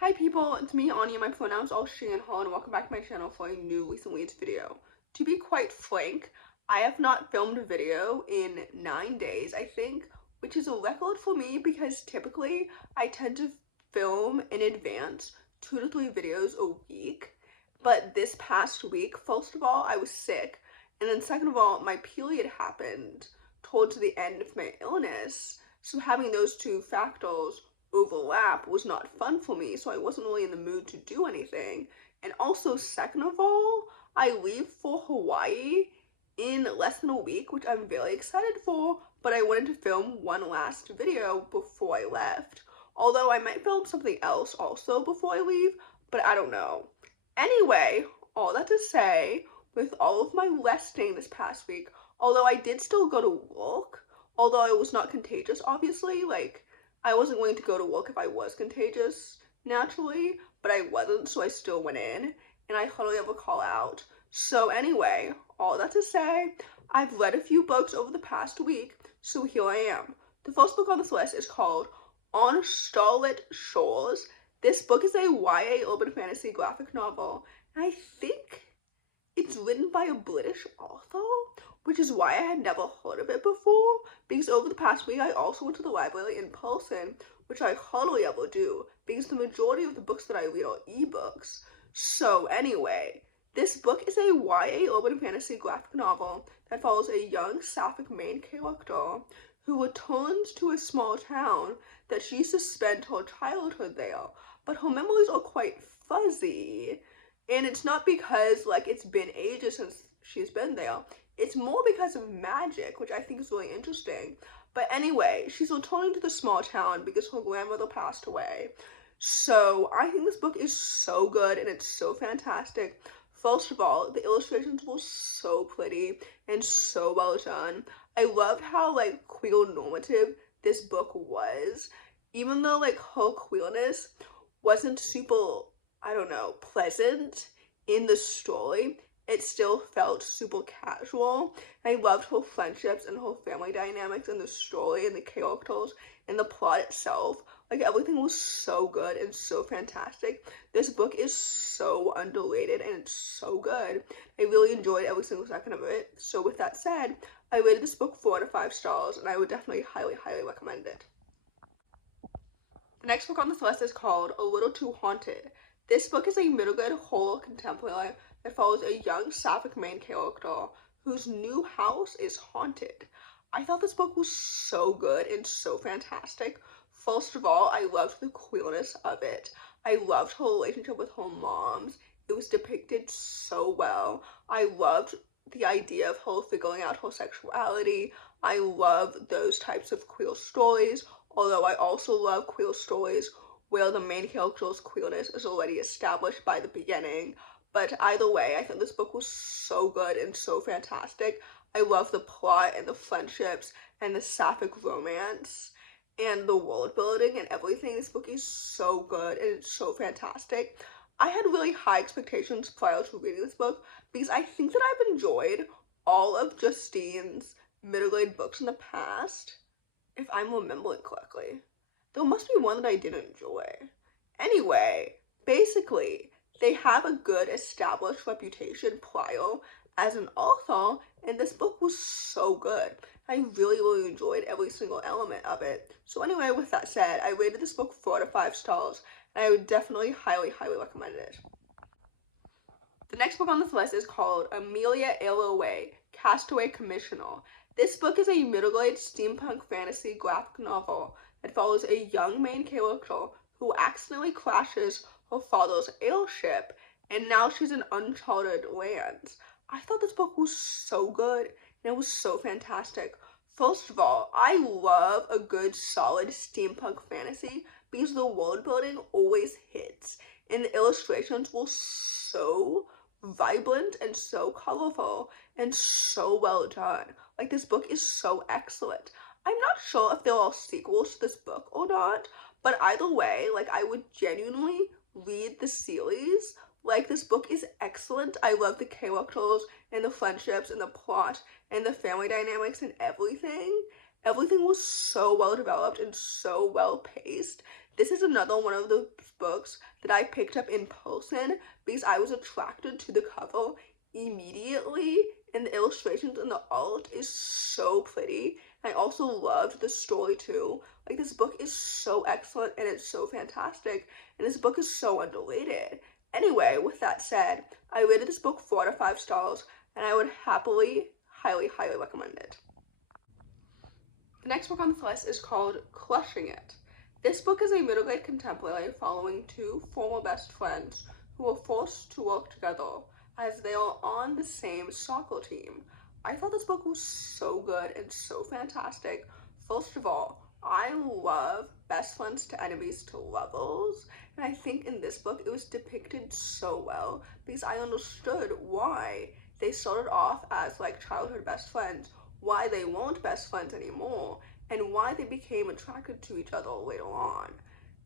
Hi people, it's me Anja, my pronouns are she and her, and welcome back to my channel for a new recent reads video. To be quite frank, I have not filmed a video in 9 days, I think, which is a record for me because typically I tend to film in advance 2 to 3 videos a week. But this past week, first of all, I was sick, and then second of all, my period happened towards the end of my illness, so having those two factors overlap was not fun for me, so I wasn't really in the mood to do anything. And also, second of all, I leave for Hawaii in less than a week, which I'm very excited for, but I wanted to film one last video before I left. Although I might film something else also before I leave, but I don't know. Anyway, all that to say, with all of my resting this past week, although I did still go to work, although I was not contagious, obviously, like, I wasn't going to go to work if I was contagious, naturally, but I wasn't, so I still went in, and I hardly ever call out. So anyway, all that to say, I've read a few books over the past week, so here I am. The first book on this list is called On Starlit Shores. This book is a YA urban fantasy graphic novel, and I think it's written by a British author, which is why I had never heard of it before, because over the past week I also went to the library in person, which I hardly ever do, because the majority of the books that I read are ebooks. So anyway, this book is a YA urban fantasy graphic novel that follows a young sapphic main character who returns to a small town that she used to spend her childhood there, but her memories are quite fuzzy. And it's not because, like, it's been ages since she's been there. It's more because of magic, which I think is really interesting. But anyway, she's returning to the small town because her grandmother passed away. So I think this book is so good and it's so fantastic. First of all, the illustrations were so pretty and so well done. I loved how, like, queer normative this book was. Even though, like, her queerness wasn't super, I don't know, pleasant in the story, it still felt super casual. I loved her friendships and her family dynamics and the story and the characters and the plot itself. Like, everything was so good and so fantastic. This book is so underrated and it's so good. I really enjoyed every single second of it. So with that said, I rated this book 4 out of 5 stars, and I would definitely highly recommend it. The next book on this list is called A Little Too Haunted. This book is a middle-grade horror contemporary that follows a young sapphic main character whose new house is haunted. I thought this book was so good and so fantastic. First of all, I loved the queerness of it. I loved her relationship with her moms. It was depicted so well. I loved the idea of her figuring out her sexuality. I love those types of queer stories, although I also love queer stories where the main character's queerness is already established by the beginning. But either way, I think this book was so good and so fantastic. I love the plot and the friendships and the sapphic romance and the world building and everything. This book is so good and it's so fantastic. I had really high expectations prior to reading this book because I think that I've enjoyed all of Justine's middle grade books in the past, if I'm remembering correctly. There must be one that I didn't enjoy. Anyway, basically, they have a good established reputation prior as an author, and this book was so good. I really enjoyed every single element of it. So anyway, with that said, I rated this book 4 out of 5 stars, and I would definitely highly recommend it. The next book on this list is called Amelia, Erroway, Castaway Commissioner. This book is a middle-grade steampunk fantasy graphic novel that follows a young main character who accidentally crashes her father's airship, and now she's in uncharted lands. I thought this book was so good, and it was so fantastic. First of all, I love a good, solid steampunk fantasy because the world building always hits, and the illustrations were so vibrant and so colorful and so well done. Like, this book is so excellent. I'm not sure if there are sequels to this book or not, but either way, like, I would genuinely read the series. Like, this book is excellent. I love the characters and the friendships and the plot and the family dynamics and everything. Everything was so well developed and so well paced This is another one of those books that I picked up in person because I was attracted to the cover immediately, and the illustrations and the art is so pretty. I also loved the story too. Like, this book is so excellent and it's so fantastic, and this book is so underrated. Anyway, with that said, I rated this book 4 out of 5 stars, and I would happily, highly recommend it. The next book on this list is called Crushing It. This book is a middle-grade contemporary following two former best friends who were forced to work together as they are on the same soccer team. I thought this book was so good and so fantastic. First of all, I love best friends to enemies to lovers, and I think in this book it was depicted so well because I understood why they started off as like childhood best friends, why they weren't best friends anymore, and why they became attracted to each other later on.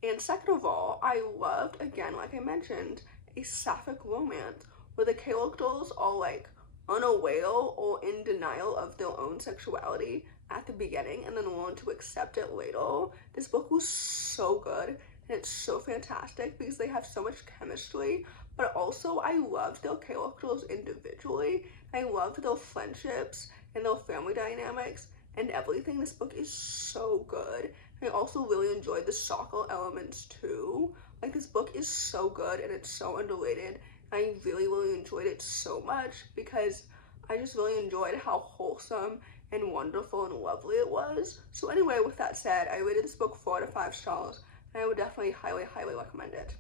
And second of all, I loved, again, like I mentioned, a sapphic romance where the characters are like unaware or in denial of their own sexuality at the beginning and then learn to accept it later. This book was so good and it's so fantastic because they have so much chemistry, but also I loved their characters individually. I loved their friendships and their family dynamics and everything. This book is so good. I also really enjoyed the soccer elements too. Like, this book is so good and it's so underrated. I really enjoyed it so much because I just really enjoyed how wholesome and wonderful and lovely it was. So anyway, with that said, I rated this book 4 out of 5 stars, and I would definitely highly recommend it.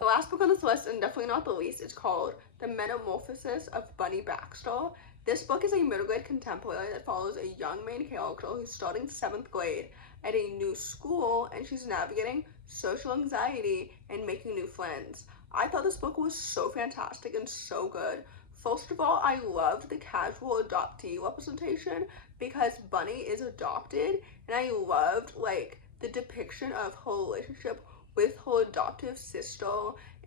The last book on this list, and definitely not the least, is called The Metamorphosis of Bunny Baxter. This book is a middle grade contemporary that follows a young main character who's starting 7th grade at a new school, and she's navigating social anxiety and making new friends. I thought this book was so fantastic and so good. First of all, I loved the casual adoptee representation because Bunny is adopted, and I loved like the depiction of her relationship with her adoptive sister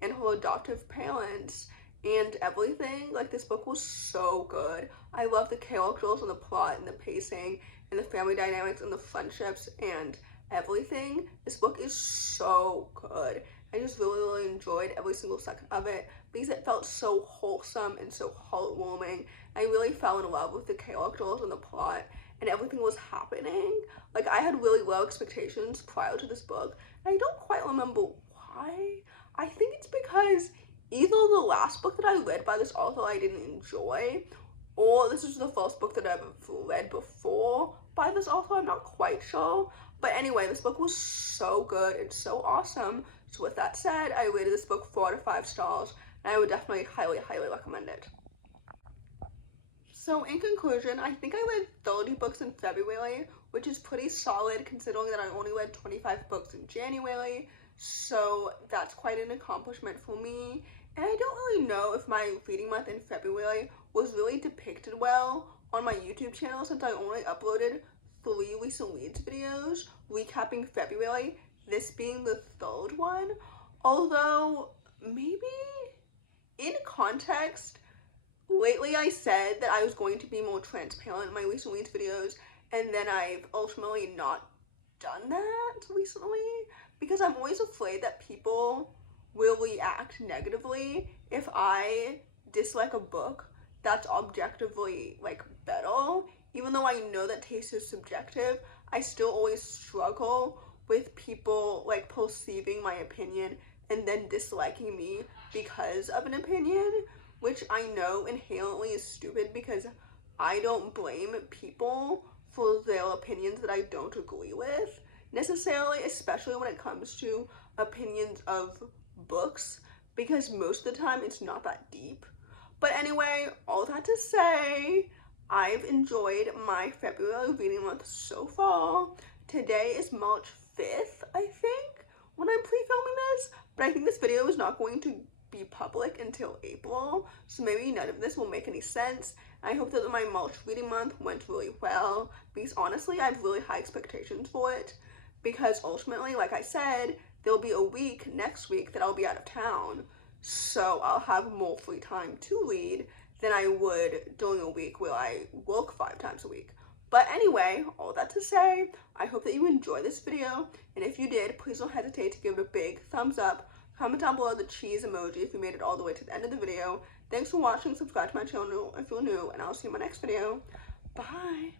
and her adoptive parents and everything. Like, this book was so good. I love the characters and the plot and the pacing and the family dynamics and the friendships and everything. This book is so good. I just really enjoyed every single second of it because it felt so wholesome and so heartwarming. I really fell in love with the characters and the plot, and everything was happening. Like, I had really low expectations prior to this book. I don't quite remember why. I think it's because either the last book that I read by this author I didn't enjoy, or this is the first book that I've read before by this author. I'm not quite sure. But anyway, this book was so good and so awesome. So with that said, I rated this book 4 out of 5 stars, and I would definitely highly recommend it. So in conclusion, I think I read 30 books in February, which is pretty solid considering that I only read 25 books in January. So that's quite an accomplishment for me. And I don't really know if my reading month in February was really depicted well on my YouTube channel since I only uploaded 3 recent reads videos recapping February, this being the 3rd one. Although, maybe in context, lately I said that I was going to be more transparent in my recent reads videos, and then I've ultimately not done that recently because I'm always afraid that people will react negatively if I dislike a book that's objectively like better. Even though I know that taste is subjective, I still always struggle with people like perceiving my opinion and then disliking me because of an opinion, which I know inherently is stupid because I don't blame people for their opinions that I don't agree with necessarily, especially when it comes to opinions of books, because most of the time it's not that deep. But anyway, all that to say, I've enjoyed my February reading month so far. Today is March 5th, I think, when I'm pre-filming this, but I think this video is not going to be public until April, so maybe none of this will make any sense. I hope that my March reading month went really well, because honestly, I have really high expectations for it, because ultimately, like I said, there'll be a week next week that I'll be out of town, so I'll have more free time to read than I would during a week where I work 5 times a week. But anyway, all that to say, I hope that you enjoyed this video, and if you did, please don't hesitate to give it a big thumbs up. Comment down below the cheese emoji if you made it all the way to the end of the video. Thanks for watching, subscribe to my channel if you're new, and I'll see you in my next video. Bye!